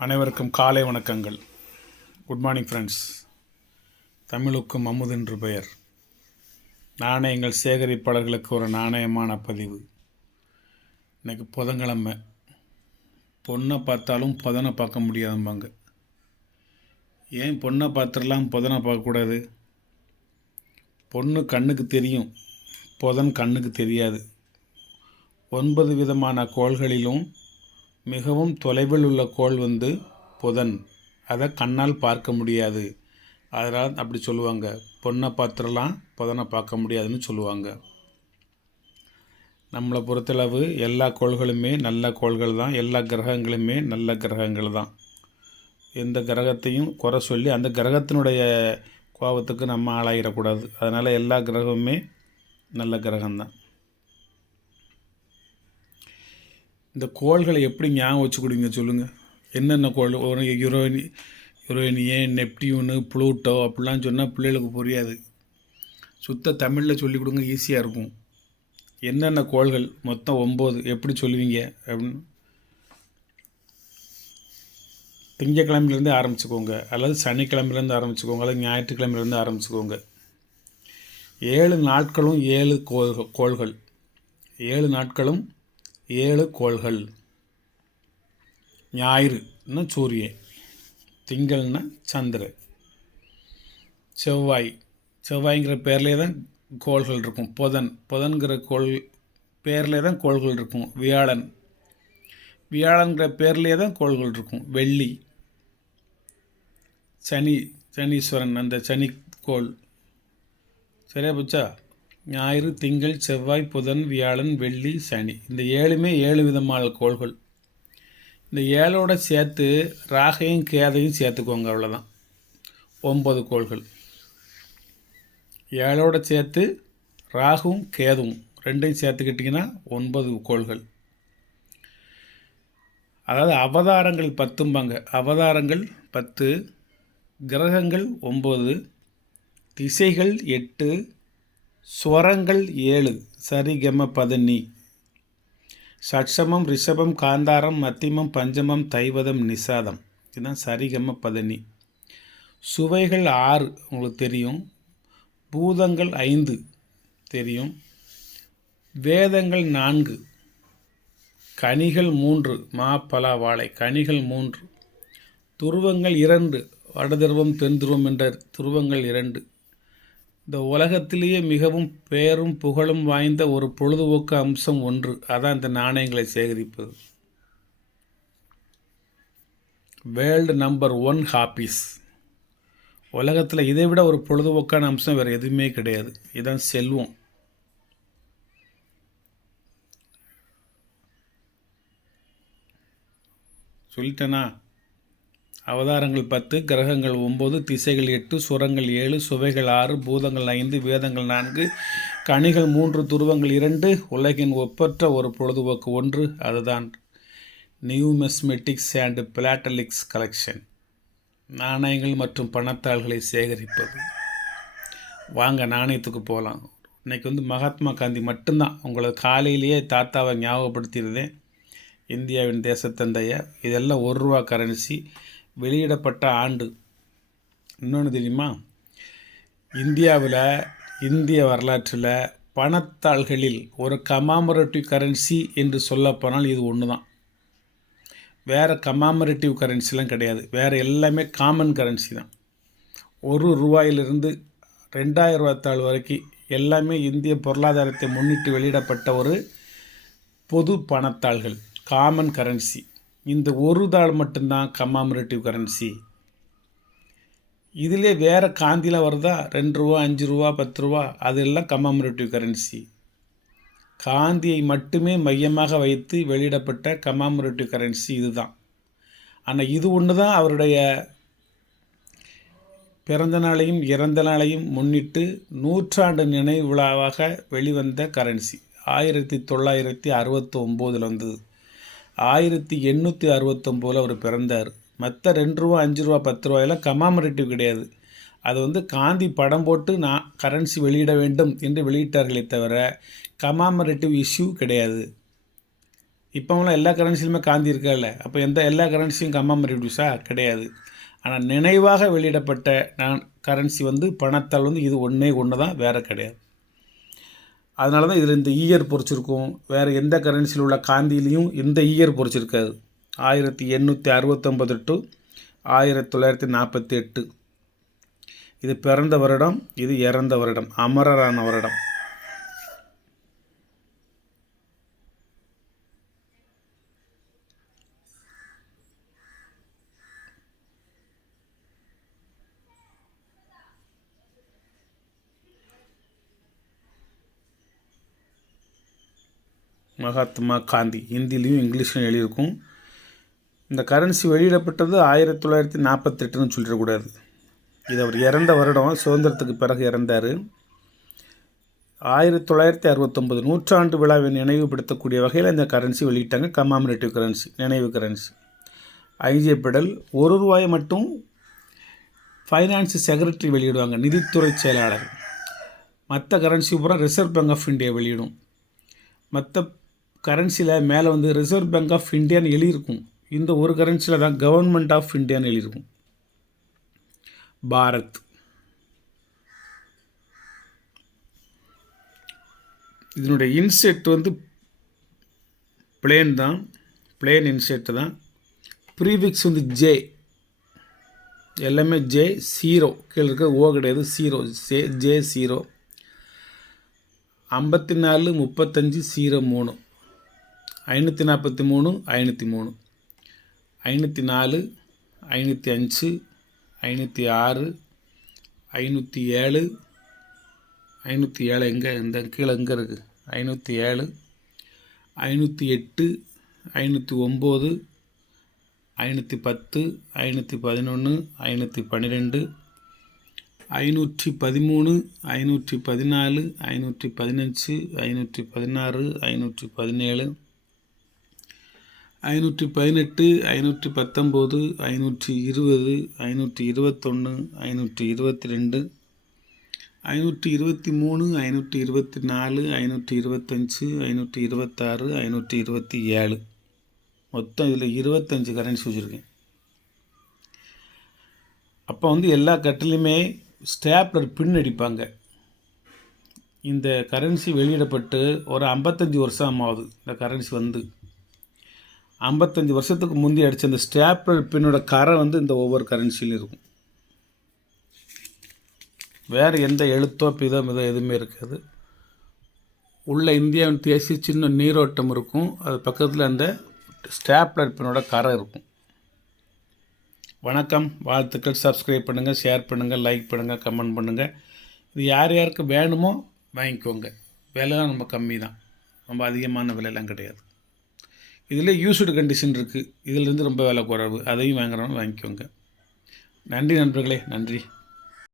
அனைவருக்கும் காலை வணக்கங்கள். Good morning friends. தமிழுக்கும் அமுது என்று பெயர். நாணயங்கள் சேகரிப்பாளர்களுக்கு ஒரு நாணயமான பதிவு. இன்றைக்கி புதன்கிழமை. பொண்ணை பார்த்தாலும் புதனை பார்க்க முடியாதும்பாங்க. ஏன் பொண்ணை பார்த்துடலாம் புதனை பார்க்கக்கூடாது? பொண்ணு கண்ணுக்கு தெரியும், புதன் கண்ணுக்கு தெரியாது. 9 விதமான கோள்களிலும் மிகவும் தொலைவில் உள்ள கோள் புதன். அதை கண்ணால் பார்க்க முடியாது. அதனால் அப்படி சொல்லுவாங்க, பொண்ணை பார்த்துடலாம் புதனை பார்க்க முடியாதுன்னு சொல்லுவாங்க. நம்மளை பொறுத்தளவு எல்லா கோள்களுமே நல்ல கோள்கள் தான், எல்லா கிரகங்களுமே நல்ல கிரகங்கள் தான். எந்த கிரகத்தையும் குறை சொல்லி அந்த கிரகத்தினுடைய கோபத்துக்கு நம்ம ஆளாயிடக்கூடாது. அதனால் எல்லா கிரகமுமே நல்ல கிரகம்தான். இந்த கோள்களை எப்படி ஞாபகம் வச்சுக்கிடுங்க சொல்லுங்கள்? என்னென்ன கோள்? ஒரு யுரேனியன், நெப்டியூனு, ப்ளூட்டோ அப்படிலாம் சொன்னால் பிள்ளைகளுக்கு புரியாது. சுத்த தமிழில் சொல்லிக் கொடுங்க, ஈஸியாக இருக்கும். என்னென்ன கோள்கள்? மொத்தம் 9. எப்படி சொல்லுவீங்க அப்படின்னு திங்கக்கிழமையிலேருந்து ஆரம்பிச்சுக்கோங்க, அல்லது சனிக்கிழமையிலேருந்து ஆரம்பிச்சுக்கோங்க, அல்லது ஞாயிற்றுக்கிழமையிலேருந்து ஆரம்பிச்சுக்கோங்க. 7 நாட்களும் 7 கோள்கள். 7 நாட்களும் 7 கோள்கள். ஞாயிறுன்னா சூரியன், திங்கள்னா சந்திரன், செவ்வாய்ங்கிற பேர்லேயே தான் கோள்கள் இருக்கும். புதன்கிற கோள் பேர்லேயே தான் கோள்கள் இருக்கும். வியாழன்கிற பேர்லேயே தான் கோள்கள் இருக்கும். வெள்ளி, சனீஸ்வரன், அந்த சனி கோள். சரியா போச்சா? ஞாயிறு, திங்கள், செவ்வாய், புதன், வியாழன், வெள்ளி, சனி. இந்த 7மே 7 விதமான கோள்கள். இந்த 7ஓட சேர்த்து ராகையும் கேதையும் சேர்த்துக்கோங்க, அவ்வளோதான். 9 கோள்கள். 7ஓட சேர்த்து ராகுவும் கேதுவும் ரெண்டையும் சேர்த்துக்கிட்டிங்கன்னா 9 கோள்கள். அதாவது அவதாரங்கள் 10ம்பாங்க. அவதாரங்கள் 10, கிரகங்கள் 9, திசைகள் 8, ஸ்வரங்கள் 7. சரிகம பதனி. ஷட்சமம், ரிஷபம், காந்தாரம், மத்தியமம், பஞ்சமம், தைவதம், நிஷாதம். இதுதான் சரிகம பதனி. சுவைகள் 6 உங்களுக்கு தெரியும். பூதங்கள் 5 தெரியும். வேதங்கள் 4. கனிகள் 3. மா, பலா, வாழை. கனிகள் 3. துருவங்கள் 2. வடதுருவம், தென் துருவம் என்ற துருவங்கள் 2. இந்த உலகத்திலேயே மிகவும் பெயரும் புகழும் வாய்ந்த ஒரு பொழுதுபோக்கு அம்சம் ஒன்று. அதான் இந்த நாணயங்களை சேகரிப்பது. World number 1 ஹாப்பீஸ். உலகத்தில் இதை விட ஒரு பொழுதுபோக்கான அம்சம் வேறு எதுவுமே கிடையாது. இதுதான் செல்வம். சொல்லிட்டேனா? அவதாரங்கள் 10, கிரகங்கள் 9, திசைகள் 8, சுரங்கள் 7, சுவைகள் 6, பூதங்கள் 5, வேதங்கள் 4, கனிகள் 3, துருவங்கள் 2, உலகின் ஒப்பற்ற ஒரு பொழுதுபோக்கு ஒன்று. அதுதான் நியூமெஸ்மெட்டிக்ஸ் அண்ட் பிளாட்டலிக்ஸ் கலெக்ஷன். நாணயங்கள் மற்றும் பணத்தாள்களை சேகரிப்பது. வாங்க நாணயத்துக்கு போகலாம். இன்றைக்கி மகாத்மா காந்தி மட்டும்தான் உங்களை காலையிலேயே தாத்தாவை ஞாபகப்படுத்தியிருந்தேன். இந்தியாவின் தேசத்தந்தையா. இதெல்லாம் ₹1 கரன்சி. வெளியிடப்பட்ட ஆண்டு. இன்னொன்று தெரியுமா? இந்தியாவில், இந்திய வரலாற்றில் பணத்தாள்களில் ஒரு கமாமரேட்டிவ் கரன்சி என்று சொல்லப்போனால் இது ஒன்று தான். வேறு கமாமரேட்டிவ் கரன்சிலாம் கிடையாது. வேறு எல்லாமே காமன் கரன்சி தான். ₹1 2000 தாள் வரைக்கும் எல்லாமே இந்திய பொருளாதாரத்தை முன்னிட்டு வெளியிடப்பட்ட ஒரு பொது பணத்தாள்கள், காமன் கரன்சி. இந்த ஒரு தாள் மட்டும்தான் கமாமரேட்டிவ் கரன்சி. இதிலே வேறு காந்தியில் வருதா? ₹2, ₹5, ₹10, அதெல்லாம் கமாமரேட்டிவ் கரன்சி. காந்தியை மட்டுமே மையமாக வைத்து வெளியிடப்பட்ட கமாமரேட்டிவ் கரன்சி இதுதான். ஆனால் இது ஒன்று தான் அவருடைய பிறந்த நாளையும் இறந்த நாளையும் முன்னிட்டு 100ஆண்டு நினைவு விழாவாக வெளிவந்த கரன்சி. 1969 வந்தது. 1869 அவர் பிறந்தார். மற்ற ₹2, ₹5, ₹10 கமாமரேட்டிவ் கிடையாது. அது காந்தி படம் போட்டு கரன்சி வெளியிட வேண்டும் என்று வெளியிட்டார்களே தவிர கமாமரேட்டிவ் இஷ்யூ கிடையாது. இப்போலாம் எல்லா கரன்சிலுமே காந்தி இருக்கா இல்லை, அப்போ எல்லா கரன்சியும் கம்மாமரேட்டிவ்ஸா கிடையாது. ஆனால் நினைவாக வெளியிடப்பட்ட கரன்சி வந்து பணத்தால் வந்து இது ஒன்று தான், வேறு கிடையாது. அதனால தான் இதில் இந்த ஈயர் பொறிச்சிருக்கும். வேறு எந்த கரன்சியில் உள்ள காந்தியிலையும் இந்த ஈயர் பொறிச்சிருக்காது. 1869 டு 1948. இது பிறந்த வருடம், இது இறந்த வருடம், அமரரான வருடம். மகாத்மா காந்தி ஹிந்திலையும் இங்கிலீஷ்லையும் எழுதியிருக்கும். இந்த கரன்சி வெளியிடப்பட்டது 1948ன்னு சொல்லிடக்கூடாது. இது அவர் இறந்த வருடம், சுதந்திரத்துக்கு பிறகு இறந்தார். 1969 நூற்றாண்டு விழாவை நினைவுபடுத்தக்கூடிய வகையில் இந்த கரன்சி வெளியிட்டாங்க. கம்மாமரேட்டிவ் கரன்சி, நினைவு கரன்சி. ஐஜேபிடல் ₹1 மட்டும் ஃபைனான்ஸ் செக்ரட்டரி வெளியிடுவாங்க, நிதித்துறை செயலாளர். மற்ற கரன்சி பூரா ரிசர்வ் பேங்க் ஆஃப் இந்தியா வெளியிடும். மற்ற கரன்சியில் மேலே வந்து ரிசர்வ் பேங்க் ஆஃப் இந்தியான்னு எழுதியிருக்கும். இந்த ஒரு கரன்சியில் தான் கவர்மெண்ட் ஆஃப் இந்தியான்னு எழுதியிருக்கும், பாரத். இதனுடைய இன்செட் வந்து பிளேன் தான், பிளேன் இன்செட் தான். ப்ரீஃபிக்ஸ் வந்து ஜே, எல்லாமே ஜே, 0 கீழே இருக்க ஓ கிடையாது, 0 ஜே 0. 54 35 03 543 503 504 505 506 507 507 எங்கே இந்த கீழே எங்கே இருக்குது, 507 508 509 510 511 512 513 514 515 516 517 518 519 520 521 522 523 524 525 526 527. மொத்தம் இதில் 25 கரன்சி வச்சுருக்கேன். அப்போ வந்து எல்லா கட்டிலையுமே ஸ்டாப்லர் பின் அடிப்பாங்க. இந்த கரன்சி வெளியிடப்பட்டு ஒரு 55 வருஷம் ஆகுது. இந்த கரன்சி வந்து 55 வருஷத்துக்கு முந்தி அடித்த அந்த ஸ்டாப்லர் பின்னோட கரை வந்து இந்த ஒவ்வொரு கரன்சிலையும் இருக்கும். வேறு எந்த எழுத்தோ பிதோ எதுவுமே இருக்காது. உள்ள இந்தியாவின் தேசிய சின்ன நீரோட்டம் இருக்கும், அது பக்கத்தில் அந்த ஸ்டாப்லர் பின்னோட கரை இருக்கும். வணக்கம், வாழ்த்துக்கள். சப்ஸ்கிரைப் பண்ணுங்கள், ஷேர் பண்ணுங்கள், லைக் பண்ணுங்கள், கமெண்ட் பண்ணுங்கள். இது யார் யாருக்கு வேணுமோ வாங்கிக்கோங்க. விலைலாம் ரொம்ப கம்மி தான், ரொம்ப அதிகமான விலையெல்லாம் கிடையாது. இதில் யூஸ்டு கண்டிஷன் இருக்குது, இதிலேருந்து ரொம்ப விலை குறைவு, அதையும் வாங்குறவங்க வாங்கிக்கோங்க. நன்றி நண்பர்களே, நன்றி.